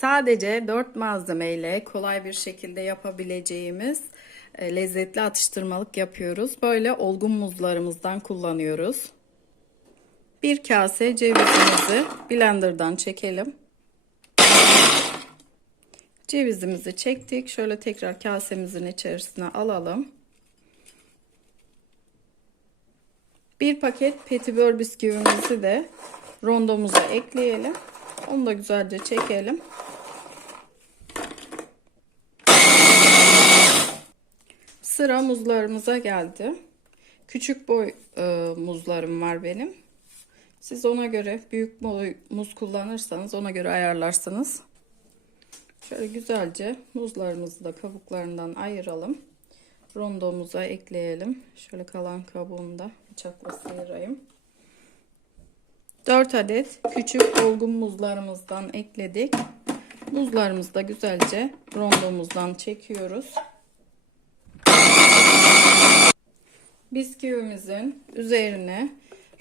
Sadece 4 malzemeyle kolay bir şekilde yapabileceğimiz e, lezzetli atıştırmalık yapıyoruz. Böyle olgun muzlarımızdan kullanıyoruz. Bir kase cevizimizi blenderdan çekelim. Cevizimizi çektik. Şöyle tekrar kasemizin içerisine alalım. Bir paket petibör bisküvimizi de rondomuza ekleyelim. Onu da güzelce çekelim. Sıra muzlarımıza geldi. Küçük boy e, muzlarım var benim. Siz ona göre büyük boy muz kullanırsanız ona göre ayarlarsınız. Şöyle güzelce muzlarımızı da kabuklarından ayıralım. Rondomuza ekleyelim. Şöyle kalan kabuğunu da bıçakla sıyırayım. 4 adet küçük olgun muzlarımızdan ekledik. Muzlarımızı da güzelce rondomuzdan çekiyoruz. Bisküvimizin üzerine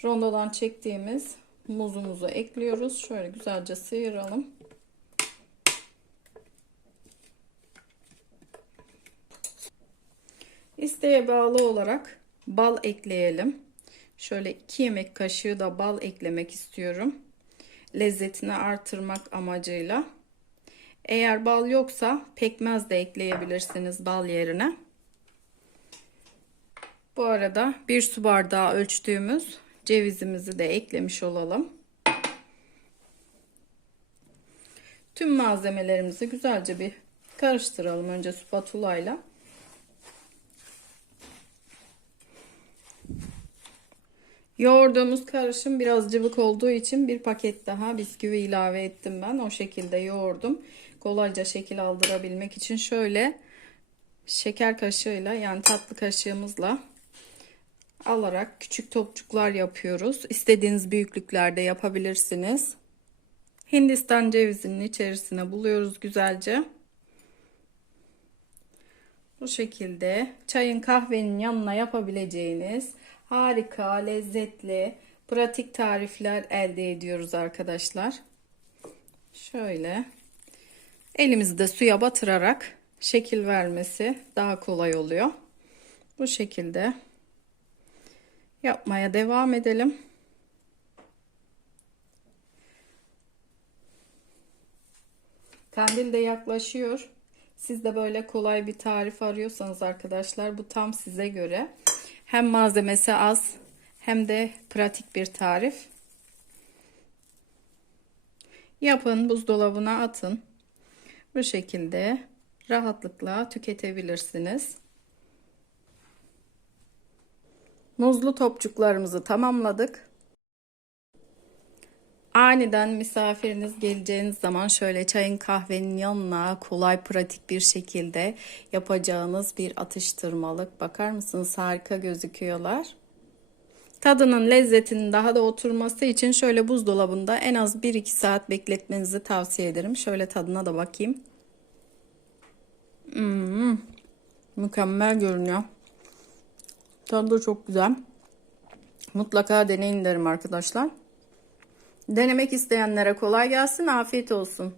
rondodan çektiğimiz muzumuzu ekliyoruz. Şöyle güzelce sıyıralım. İsteğe bağlı olarak bal ekleyelim. Şöyle 2 yemek kaşığı da bal eklemek istiyorum. Lezzetini artırmak amacıyla. Eğer bal yoksa pekmez de ekleyebilirsiniz bal yerine. Bu arada bir su bardağı ölçtüğümüz cevizimizi de eklemiş olalım. Tüm malzemelerimizi güzelce bir karıştıralım önce spatula ile. Yoğurduğumuz karışım biraz cıvık olduğu için bir paket daha bisküvi ilave ettim ben. O şekilde yoğurdum. Kolayca şekil aldırabilmek için şöyle şeker kaşığıyla yani tatlı kaşığımızla alarak küçük topçuklar yapıyoruz. İstediğiniz büyüklüklerde yapabilirsiniz. Hindistan cevizinin içerisine buluyoruz güzelce. Bu şekilde çayın kahvenin yanına yapabileceğiniz harika, lezzetli, pratik tarifler elde ediyoruz arkadaşlar. Şöyle elimizi de suya batırarak şekil vermesi daha kolay oluyor. Bu şekilde yapmaya devam edelim. Kandil de yaklaşıyor. Siz de böyle kolay bir tarif arıyorsanız arkadaşlar bu tam size göre. Hem malzemesi az hem de pratik bir tarif. Yapın buzdolabına atın. Bu şekilde rahatlıkla tüketebilirsiniz. Muzlu topçuklarımızı tamamladık. Aniden misafiriniz geleceğiniz zaman şöyle çayın kahvenin yanına kolay pratik bir şekilde yapacağınız bir atıştırmalık. Bakar mısınız harika gözüküyorlar. Tadının lezzetinin daha da oturması için şöyle buzdolabında en az 1-2 saat bekletmenizi tavsiye ederim. Şöyle tadına da bakayım. Hmm, mükemmel görünüyor. Tadı da çok güzel. Mutlaka deneyin derim arkadaşlar. Denemek isteyenlere kolay gelsin, afiyet olsun.